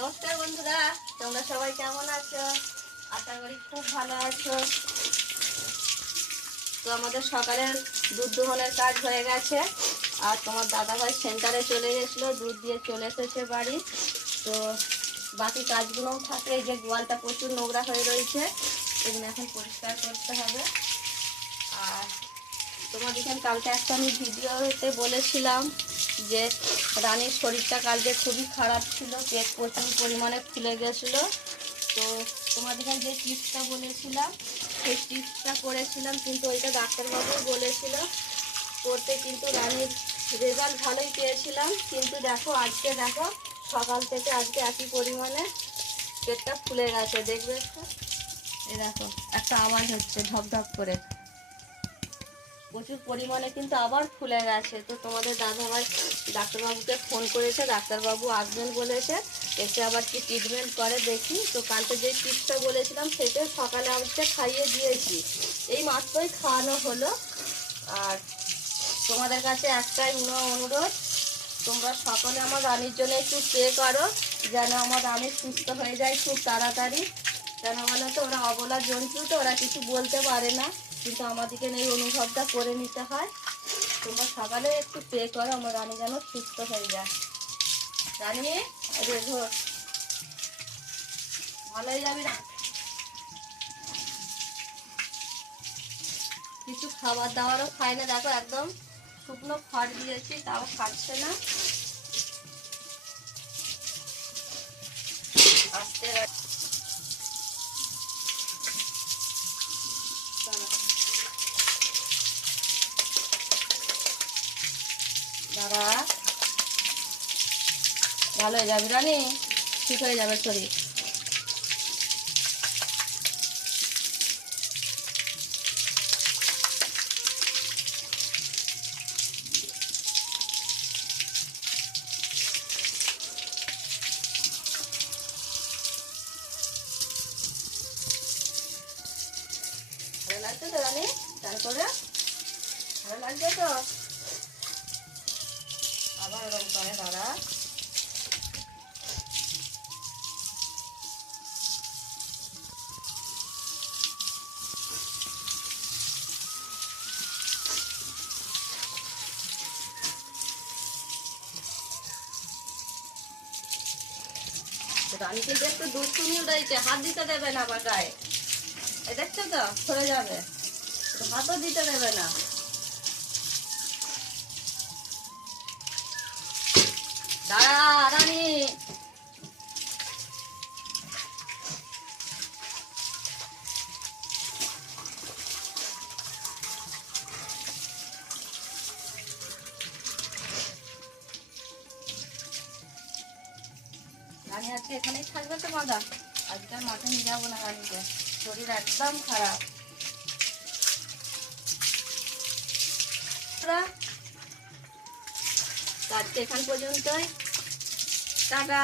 নমস্কার বন্ধুরা, তোমরা সবাই কেমন আছো? আশা করি খুব ভালো আছো। তো আমাদের সকালের দুধ দোহনের কাজ হয়ে গেছে, আর তোমার দাদাভাই সেন্টারে চলে গেছিলো, দুধ দিয়ে চলে এসেছে বাড়ি। তো বাকি কাজগুলোও থাকে। এই যে গোয়ালটা প্রচুর নোংরা হয়ে রয়েছে, এগুলো এখন পরিষ্কার করতে হবে। আর তোমাদের কালকে একটা আমি ভিডিওতে বলেছিলাম যে রানীর শরীরটা কালকে খুবই খারাপ ছিল, পেট প্রচুর পরিমাণে ফুলে গেছিলো। তো তোমাদের যে টিপসটা বলেছিলাম সেই টিপসটা করেছিলাম, কিন্তু ওইটা ডাক্তারবাবু বলেছিল করতে, কিন্তু রানীর রেজাল্ট ভালোই পেয়েছিলাম। কিন্তু দেখো আজকে দেখো সকাল থেকে আজকে একই পরিমাণে পেটটা ফুলে গেছে। দেখবে একটু, এই দেখো একটা আওয়াজ হচ্ছে ধপধপ করে, প্রচুর পরিমাণে কিন্তু আবার ফুলে গেছে। তো তোমাদের দাদাভাই ডাক্তারবাবুকে ফোন করেছে, ডাক্তারবাবু আসবেন বলেছে, এসে আবার কি ট্রিটমেন্ট করে দেখি। তো কালকে যে টিপসটা বলেছিলাম সেটা সকালে আজকে খাইয়ে দিয়েছি, এই মাত্রই খাওয়ানো হলো। আর তোমাদের কাছে একটাই অনুরোধ, তোমরা সকলে আমার রানীর জন্য একটু প্রে করো, যেন আমার রানী সুস্থ হয়ে যায় খুব তাড়াতাড়ি। কেন বলো তো, ওরা অবলা জন্তু, তো ওরা কিছু বলতে পারে না, কিন্তু আমাদেরকে এই অনুভবটা করে নিতে হয়। তোমরা সকালে একটু প্রে করো আমার রানী যেন সুস্থ হয়ে যায়। রানী ধর, ভালো হয়ে যাবি না। কিছু খাবার দাবারও খায় না, দেখো একদম শুকনো খড় দিয়েছি তাও খাচ্ছে না। আস্তে দাঁড়া, ভালো হয়ে যাবে রানী, ঠিক হয়ে যাবে শরীর। ভালো লাগছে তো রানী? তারপরে ভালো লাগছে তো? আবার ওরকম করে দাঁড়া। রানী কিন্তু একটু দুষ্টুমি উঠাইছে, হাত দিতে দেবে না আমার গায়ে, এ দেখছো তো সরে যাবে, হাতও দিতে দেবে না। দাঁড়া রানী, রানী আজকে এখানেই থাকবে তো মাদা, আজকে আর মাঠে নিয়ে যাবো না রানীকে, শরীর একদম খারাপ। আজকে এখান পর্যন্তই, টাটা।